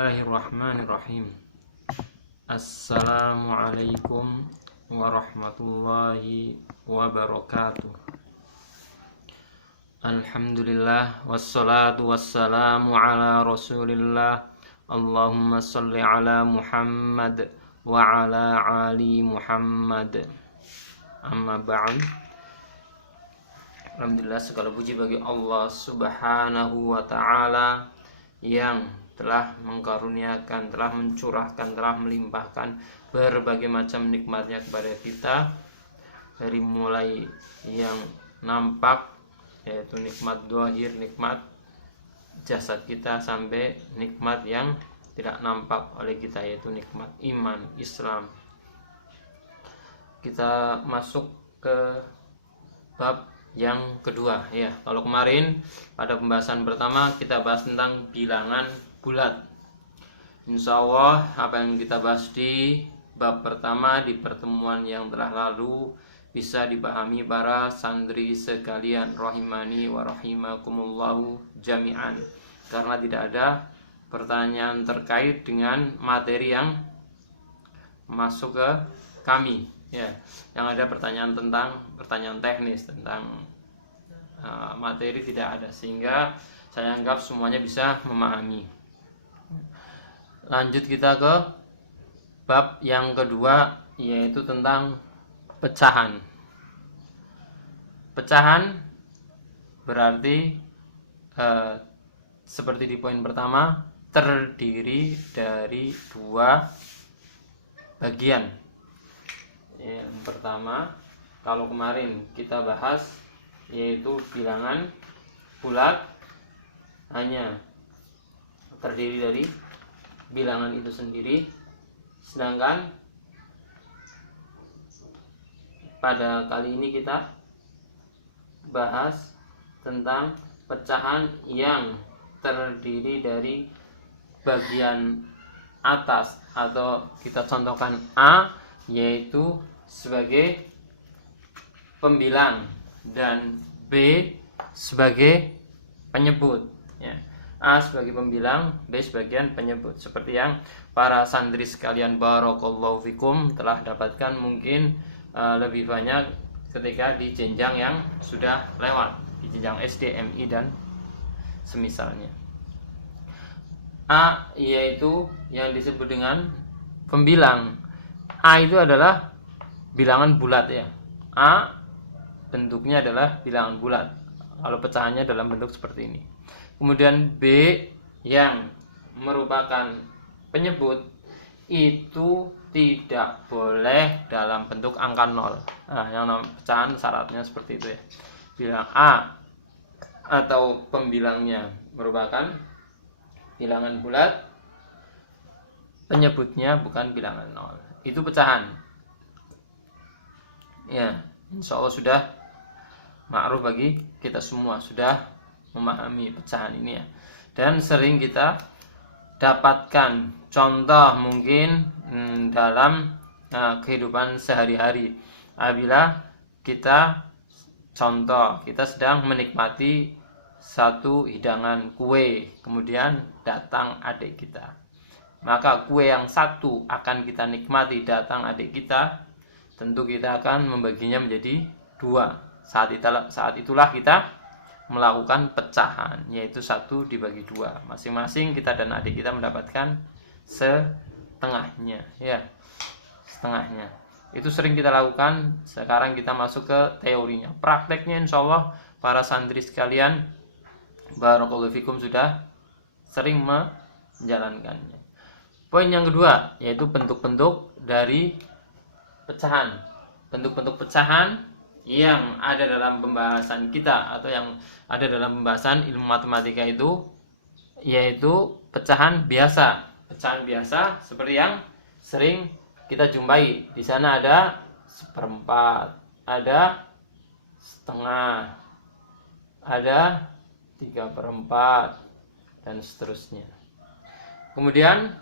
Bismillahirrahmanirrahim. Assalamualaikum warahmatullahi wabarakatuh. Alhamdulillah wassalatu wassalamu ala Rasulillah. Allahumma shalli ala Muhammad wa ala ali Muhammad. Amma ba'd. Alhamdulillah, segala puji bagi Allah Subhanahu wa taala yang telah mengkaruniakan, telah mencurahkan, telah melimpahkan berbagai macam nikmatnya kepada kita, dari mulai yang nampak yaitu nikmat dzahir, nikmat jasad kita, sampai nikmat yang tidak nampak oleh kita yaitu nikmat iman, Islam. Kita masuk ke bab yang kedua ya. Kalau kemarin pada pembahasan pertama kita bahas tentang bilangan bulat. Insya Allah apa yang kita bahas di bab pertama di pertemuan yang telah lalu bisa dipahami para santri sekalian rahimani wa rahimakumullahu jami'an, karena tidak ada pertanyaan terkait dengan materi yang masuk ke kami ya. Yang ada pertanyaan teknis tentang materi tidak ada, sehingga saya anggap semuanya bisa memahami. Lanjut kita ke bab yang kedua, yaitu tentang pecahan. Pecahan berarti seperti di poin pertama, terdiri dari dua bagian. Yang pertama, kalau kemarin kita bahas yaitu bilangan bulat hanya terdiri dari bilangan itu sendiri, sedangkan pada kali ini kita bahas tentang pecahan yang terdiri dari bagian atas, atau kita contohkan A yaitu sebagai pembilang dan B sebagai penyebut ya. A sebagai pembilang, B sebagai penyebut, seperti yang para santri sekalian barakallahu fikum telah dapatkan mungkin lebih banyak ketika di jenjang yang sudah lewat, di jenjang SD, MI dan semisalnya. A yaitu yang disebut dengan pembilang. A itu adalah bilangan bulat ya. A bentuknya adalah bilangan bulat kalau pecahannya dalam bentuk seperti ini. Kemudian B yang merupakan penyebut itu tidak boleh dalam bentuk angka 0. Nah, yang namanya pecahan syaratnya seperti itu ya. Bilang A atau pembilangnya merupakan bilangan bulat, penyebutnya bukan bilangan 0. Itu pecahan. Ya, insya Allah sudah ma'ruf bagi kita semua, sudah memahami pecahan ini ya. Dan sering kita dapatkan contoh mungkin dalam kehidupan sehari-hari. Apabila kita sedang menikmati satu hidangan kue, kemudian datang adik kita, maka kue yang satu akan kita nikmati, datang adik kita, tentu kita akan membaginya menjadi dua. Saat itulah kita melakukan pecahan, yaitu satu dibagi dua. Masing-masing kita dan adik kita mendapatkan setengahnya ya, setengahnya. Itu sering kita lakukan. Sekarang kita masuk ke teorinya. Prakteknya insya Allah para santri sekalian barakallahu fikum sudah sering menjalankannya. Poin yang kedua yaitu bentuk-bentuk dari pecahan. Bentuk-bentuk pecahan yang ada dalam pembahasan kita atau yang ada dalam pembahasan ilmu matematika itu yaitu pecahan biasa. Pecahan biasa seperti yang sering kita jumpai. Di sana ada seperempat, ada setengah, ada 3/4 dan seterusnya. Kemudian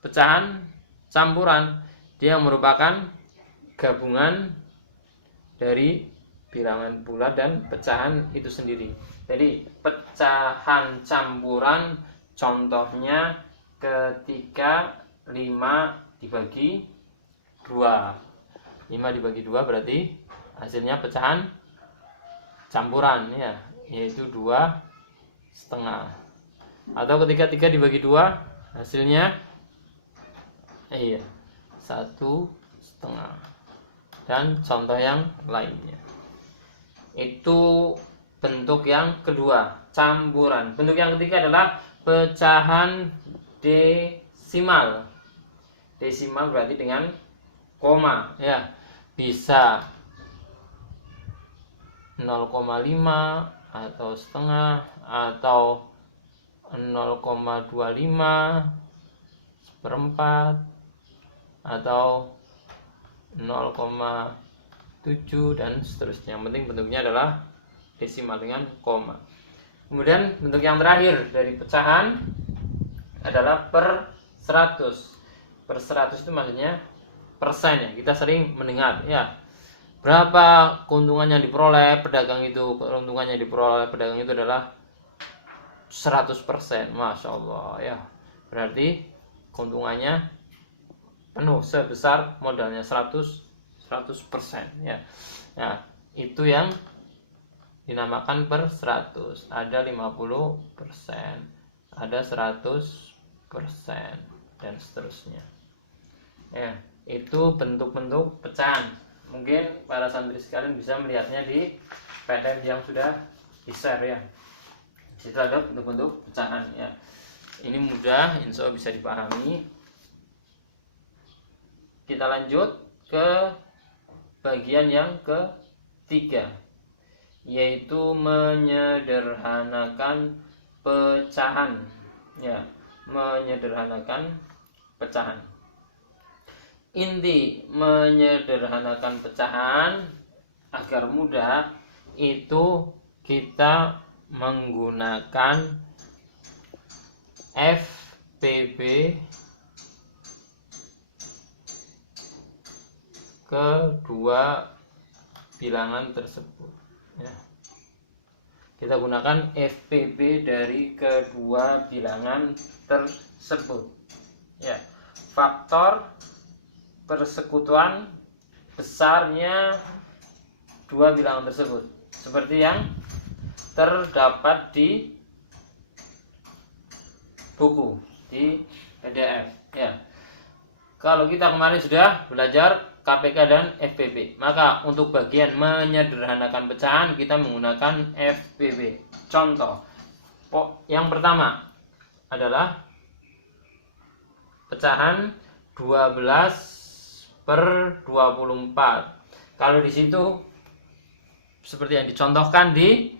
pecahan campuran, dia merupakan gabungan dari bilangan bulat dan pecahan itu sendiri. Jadi pecahan campuran contohnya ketika 5 dibagi 2. 5 dibagi 2 berarti hasilnya pecahan campuran ya, yaitu 2,5. Atau ketika 3 dibagi 2 hasilnya 1,5. Dan contoh yang lainnya. Itu bentuk yang kedua, campuran. Bentuk yang ketiga adalah pecahan desimal. Desimal berarti dengan koma ya. Bisa 0,5 atau setengah atau 0,25 seperempat atau 0,7 dan seterusnya. Yang penting bentuknya adalah desimal dengan koma. Kemudian bentuk yang terakhir dari pecahan adalah per 100. Per 100 itu maksudnya persen ya. Kita sering mendengar ya. Berapa keuntungan yang diperoleh pedagang itu? Keuntungan yang diperoleh pedagang itu adalah 100%. Masya Allah ya. Berarti keuntungannya penuh sebesar modalnya 100% ya. Nah, itu yang dinamakan per 100. Ada 50%, ada 100% dan seterusnya. Ya, itu bentuk-bentuk pecahan. Mungkin para santri sekalian bisa melihatnya di PDF yang sudah di-share ya. Di situ ada bentuk-bentuk pecahan ya. Ini mudah, insya Allah bisa dipahami. Kita lanjut ke bagian yang ketiga, yaitu menyederhanakan pecahan ya. Menyederhanakan pecahan. Inti menyederhanakan pecahan agar mudah itu kita menggunakan FPB kedua bilangan tersebut ya. Kita gunakan FPB dari kedua bilangan tersebut ya. Faktor persekutuan besarnya dua bilangan tersebut seperti yang terdapat di buku, di PDF ya. Kalau kita kemarin sudah belajar KPK dan FPB, maka untuk bagian menyederhanakan pecahan kita menggunakan FPB. Contoh yang pertama adalah pecahan 12/24. Kalau di situ seperti yang dicontohkan di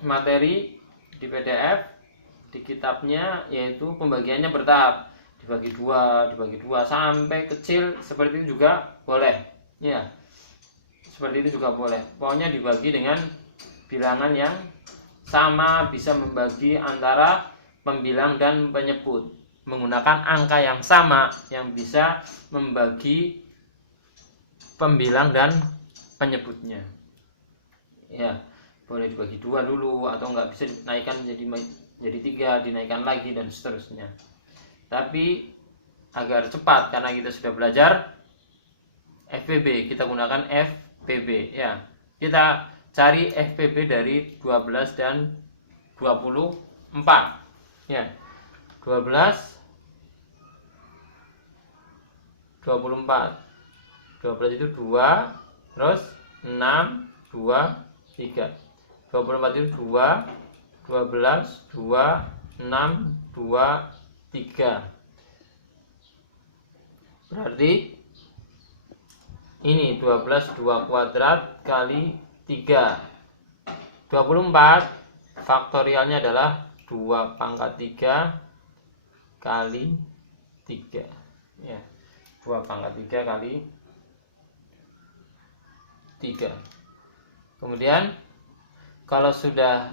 materi di PDF di kitabnya, yaitu pembagiannya bertahap, dibagi dua sampai kecil seperti itu juga boleh ya. Seperti itu juga boleh. Pokoknya dibagi dengan bilangan yang sama, bisa membagi antara pembilang dan penyebut menggunakan angka yang sama yang bisa membagi pembilang dan penyebutnya ya. Boleh dibagi 2 dulu, atau nggak bisa dinaikkan jadi 3, dinaikkan lagi dan seterusnya. Tapi agar cepat, karena kita sudah belajar FPB, kita gunakan FPB ya. Kita cari FPB dari 12 dan 24 ya. 12 24. 12 itu 2, terus 6 2 3. 24 itu 2 12 2 6 2 3. Berarti ini 12 2 kuadrat kali 3. 24 faktorialnya adalah 2 pangkat 3 kali 3 ya. 2 pangkat 3 kali 3. Kemudian kalau sudah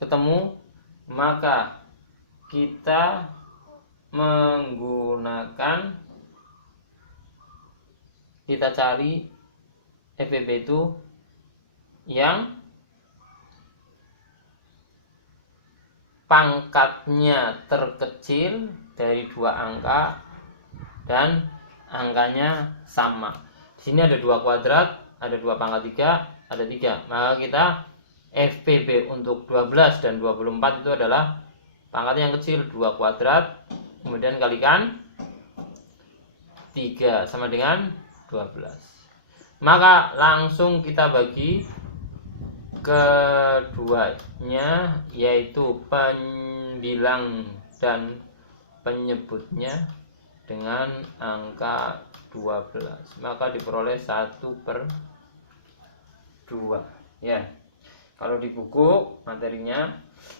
ketemu, maka kita menggunakan, kita cari FPB itu yang pangkatnya terkecil dari dua angka dan angkanya sama. Di sini ada 2 kuadrat, ada 2 pangkat 3, ada 3. Maka kita FPB untuk 12 dan 24 itu adalah pangkatnya yang kecil, 2 kuadrat, kemudian kalikan 3 sama dengan 12. Maka langsung kita bagi keduanya, yaitu pembilang dan penyebutnya dengan angka 12. Maka diperoleh 1/2 ya. Kalau di buku materinya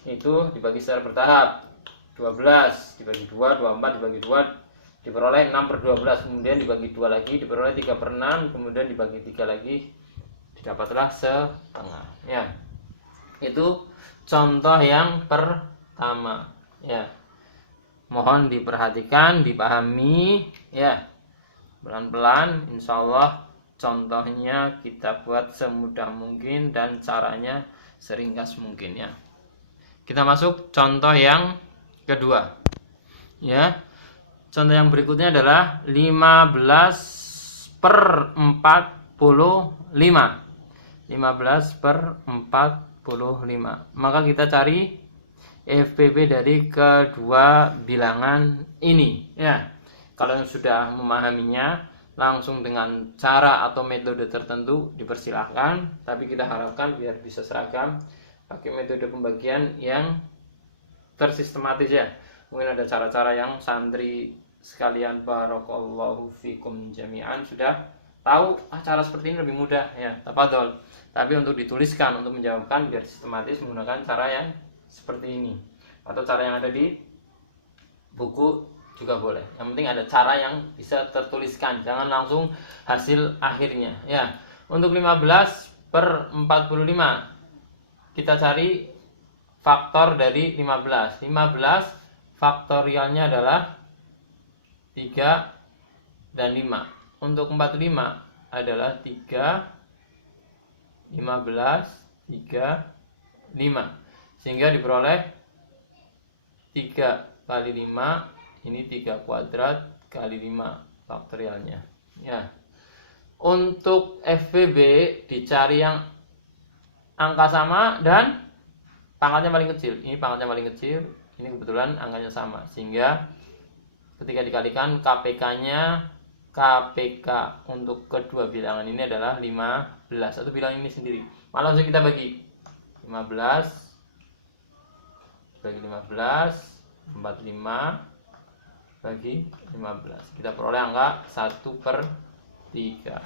itu dibagi secara bertahap. 12 dibagi 2, 24 dibagi 2 diperoleh 6/12, kemudian dibagi 2 lagi diperoleh 3/6, kemudian dibagi 3 lagi didapatlah setengah ya. Itu contoh yang pertama ya. Mohon diperhatikan, dipahami ya. Pelan-pelan insyaallah contohnya kita buat semudah mungkin dan caranya seringkas mungkin ya. Kita masuk contoh yang kedua ya. Contoh yang berikutnya adalah 15/45. 15/45. Maka kita cari FPB dari kedua bilangan ini ya. Kalau yang sudah memahaminya langsung dengan cara atau metode tertentu dipersilahkan, tapi kita harapkan biar bisa seragam pakai metode pembagian yang tersistematis ya. Mungkin ada cara-cara yang santri sekalian barakallahu fikum jami'an sudah tahu, cara seperti ini lebih mudah ya, tafadhol. Tapi untuk dituliskan, untuk menjawabkan biar sistematis menggunakan cara yang seperti ini atau cara yang ada di buku juga boleh. Yang penting ada cara yang bisa tertuliskan, jangan langsung hasil akhirnya ya. Untuk 15/45 kita cari faktor dari 15. 15 faktorialnya adalah 3 dan 5. Untuk 45 adalah 3, 15, 3, 5. Sehingga diperoleh 3 kali 5, ini 3 kuadrat kali 5 faktorialnya ya. Untuk FPB dicari yang angka sama dan pangkatnya paling kecil. Ini pangkatnya paling kecil, ini kebetulan angkanya sama, sehingga ketika dikalikan KPK untuk kedua bilangan ini adalah 15 atau bilangan ini sendiri. Malah langsung kita bagi 15 bagi 15, 45 bagi 15. Kita peroleh angka 1/3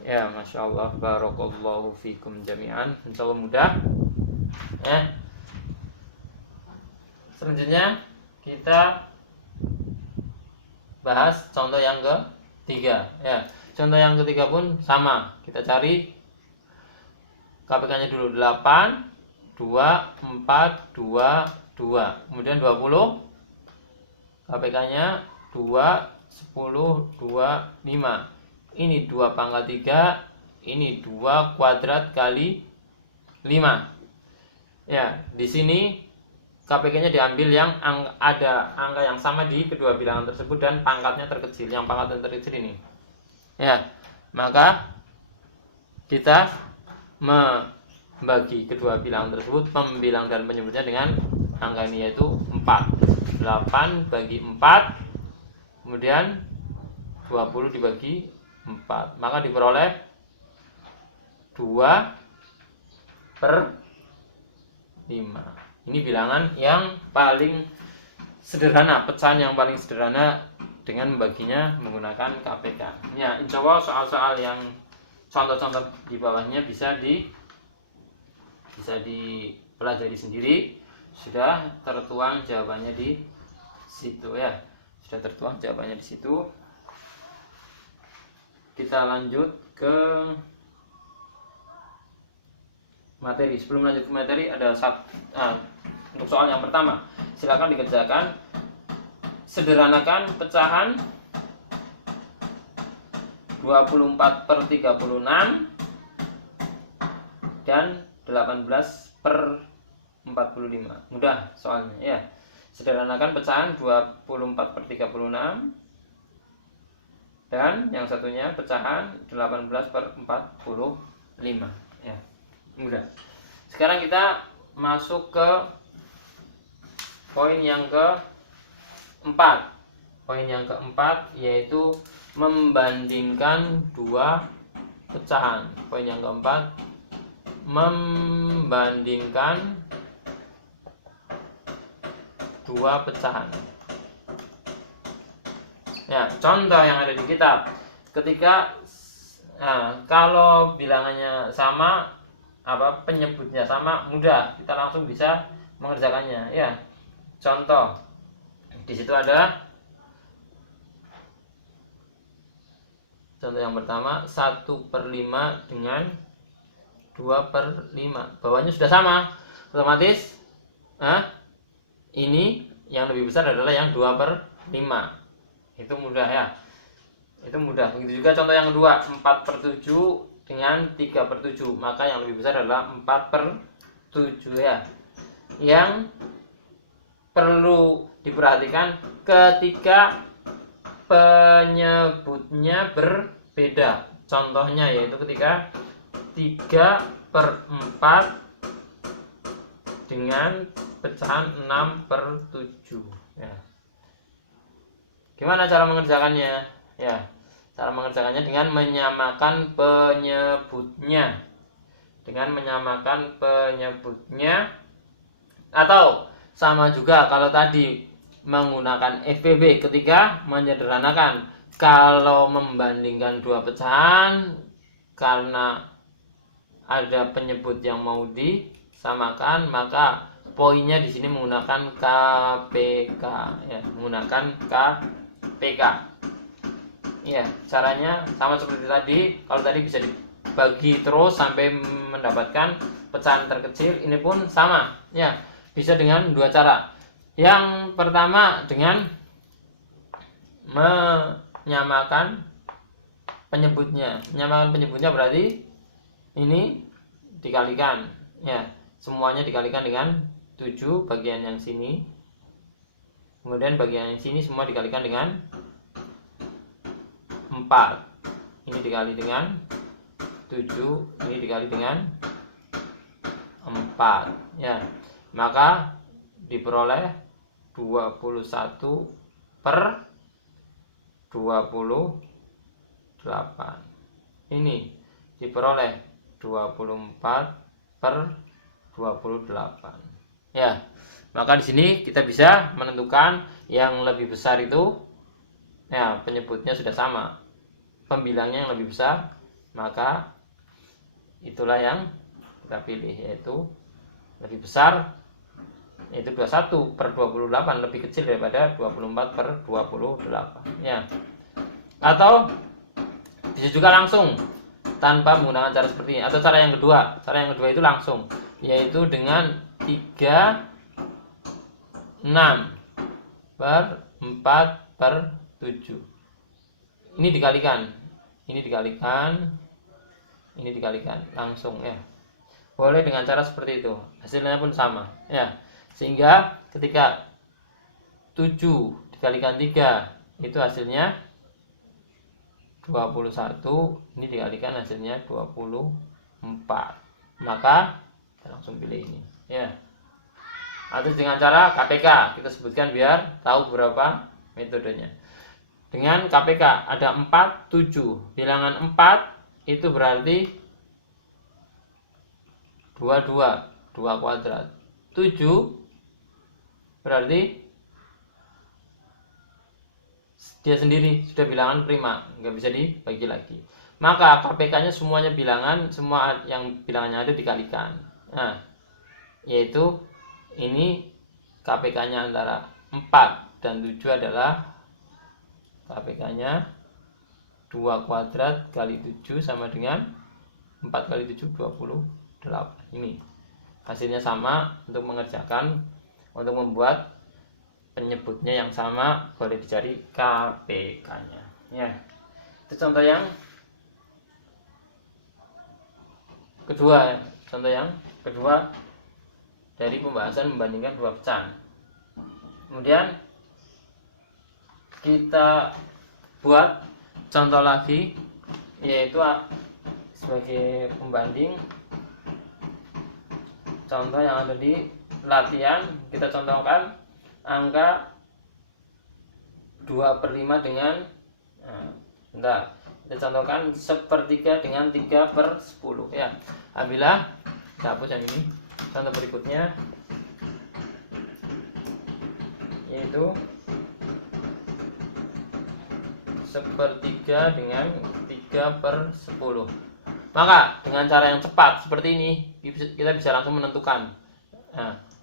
ya. Masya Allah, barakallahu fikum jami'an. Insyaallah mudah ya. Selanjutnya kita bahas contoh yang ketiga ya. Contoh yang ketiga pun sama, kita cari KPK nya dulu 8, 2, 4, 2, 2, kemudian 20, KPK nya 2, 10, 2, 5. Ini 2 pangkat 3, ini 2 kuadrat kali 5 ya. Di sini KPK-nya diambil yang ada angka yang sama di kedua bilangan tersebut dan pangkatnya terkecil, yang pangkatnya terkecil ini ya. Maka kita membagi kedua bilangan tersebut, pembilang dan penyebutnya dengan angka ini, yaitu 4. 8 bagi 4, kemudian 20 dibagi 4, maka diperoleh 2/5. Ini bilangan yang paling sederhana, pecahan yang paling sederhana dengan membaginya menggunakan KPK. Ya, insya Allah soal-soal yang contoh-contoh di bawahnya bisa dipelajari sendiri. Sudah tertuang jawabannya di situ ya. Sudah tertuang jawabannya di situ. Kita lanjut ke materi. Sebelum lanjut ke materi ada untuk soal yang pertama, silakan dikerjakan. Sederhanakan pecahan 24/36 dan 18/5. Mudah soalnya ya. Sederhanakan pecahan 24/36 dan yang satunya pecahan 18/45 ya. Mudah. Sekarang kita masuk ke poin yang keempat. Poin yang keempat yaitu membandingkan dua pecahan. Poin yang keempat, membandingkan dua pecahan. Ya, contoh yang ada di kitab. Ketika kalau bilangannya sama, penyebutnya sama, mudah, kita langsung bisa mengerjakannya. Ya, contoh di situ ada contoh yang pertama 1/5 dengan 2/5. Bawahnya sudah sama, otomatis ini yang lebih besar adalah yang 2/5. Itu mudah ya. Itu mudah. Begitu juga contoh yang kedua, 4/7 dengan 3/7. Maka yang lebih besar adalah 4/7 ya. Yang perlu diperhatikan ketika penyebutnya berbeda. Contohnya yaitu ketika 3/4 dengan pecahan 6/7 ya. Gimana cara mengerjakannya? Ya, cara mengerjakannya dengan menyamakan penyebutnya. Atau sama juga kalau tadi menggunakan FPB ketika menyederhanakan. Kalau membandingkan dua pecahan karena ada penyebut yang mau disamakan, maka poinnya di sini menggunakan KPK ya, menggunakan KPK. Ya, caranya sama seperti tadi. Kalau tadi bisa dibagi terus sampai mendapatkan pecahan terkecil, ini pun sama ya, bisa dengan dua cara. Yang pertama dengan menyamakan penyebutnya. Menyamakan penyebutnya berarti ini dikalikan ya, semuanya dikalikan dengan 7 bagian yang sini, kemudian bagian yang sini semua dikalikan dengan 4. Ini dikali dengan 7, ini dikali dengan 4 ya. Maka diperoleh 21/28. Ini diperoleh 24/28. Ya, maka di sini kita bisa menentukan yang lebih besar itu ya, penyebutnya sudah sama, pembilangnya yang lebih besar, maka itulah yang kita pilih, yaitu lebih besar, yaitu 21/28, lebih kecil daripada 24/28 ya. Atau bisa juga langsung tanpa menggunakan cara seperti ini. Atau cara yang kedua itu langsung, yaitu dengan 36/4/7. Ini dikalikan langsung ya. Boleh dengan cara seperti itu, hasilnya pun sama ya. Sehingga ketika 7 dikalikan 3 itu hasilnya 21, ini dikalikan hasilnya 24. Maka kita langsung pilih ini ya. Atau dengan cara KPK, kita sebutkan biar tahu berapa metodenya. Dengan KPK ada 4, 7. Bilangan 4 itu berarti 22, 2 kuadrat. 7 berarti dia sendiri sudah bilangan prima, nggak bisa dibagi lagi. Maka KPK-nya semuanya bilangan, semua yang bilangannya ada dikalikan. Nah, yaitu ini KPK-nya antara 4 dan 7 adalah KPK-nya 2 kuadrat kali 7 sama dengan 4 kali 7 28. Ini hasilnya sama. Untuk mengerjakan, untuk membuat penyebutnya yang sama, boleh dicari KPK-nya ya. Itu contoh yang kedua ya. Contoh yang kedua dari pembahasan membandingkan dua pecahan. Kemudian kita buat contoh lagi, yaitu sebagai pembanding contoh yang ada di latihan. Kita contohkan angka 2/5 dengan kita contohkan 1/3 dengan 3/10 ya. Alhamdulillah, kita hapus yang ini. Contoh berikutnya yaitu 1/3 dengan 3/10. Maka dengan cara yang cepat seperti ini kita bisa langsung menentukan,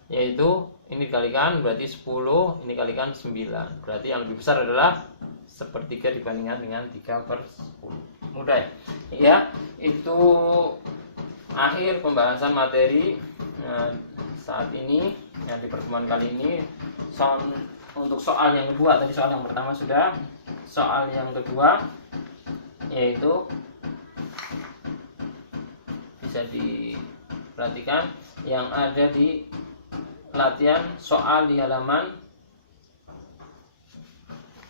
yaitu ini dikalikan berarti 10, ini kalikan 9, berarti yang lebih besar adalah 1/3 dibandingkan dengan 3/10. Mudah ya? Ya, itu akhir pembahasan materi saat ini yang di pertemuan kali ini. Untuk soal yang kedua, tadi soal yang pertama sudah. Soal yang kedua yaitu bisa diperhatikan yang ada di latihan soal di halaman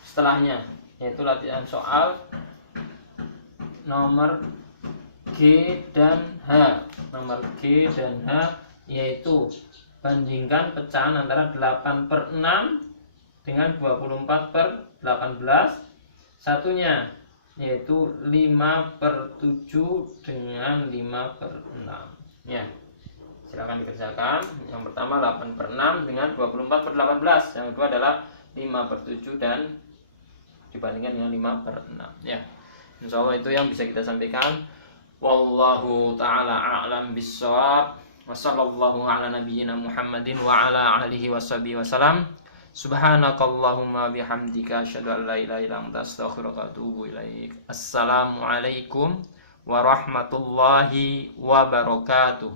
setelahnya, yaitu latihan soal nomor G dan H. Nomor G dan H yaitu bandingkan pecahan antara 8/6 dengan 24/18. Satunya yaitu 5/7 dengan 5/6 ya. Silakan dikerjakan. Yang pertama 8/6 dengan 24/18. Yang kedua adalah 5/7 dan dibandingkan dengan 5/6 ya. Insyaallah itu yang bisa kita sampaikan. Wallahu taala a'lam bissawab. Wassallallahu ala nabiyyina Muhammadin wa ala alihi washabihi wasallam. Subhanakallahumma bihamdika asyhadu an la ilaha illa anta astaghfiruka wa atubu ilaik. Assalamualaikum warahmatullahi wabarakatuh.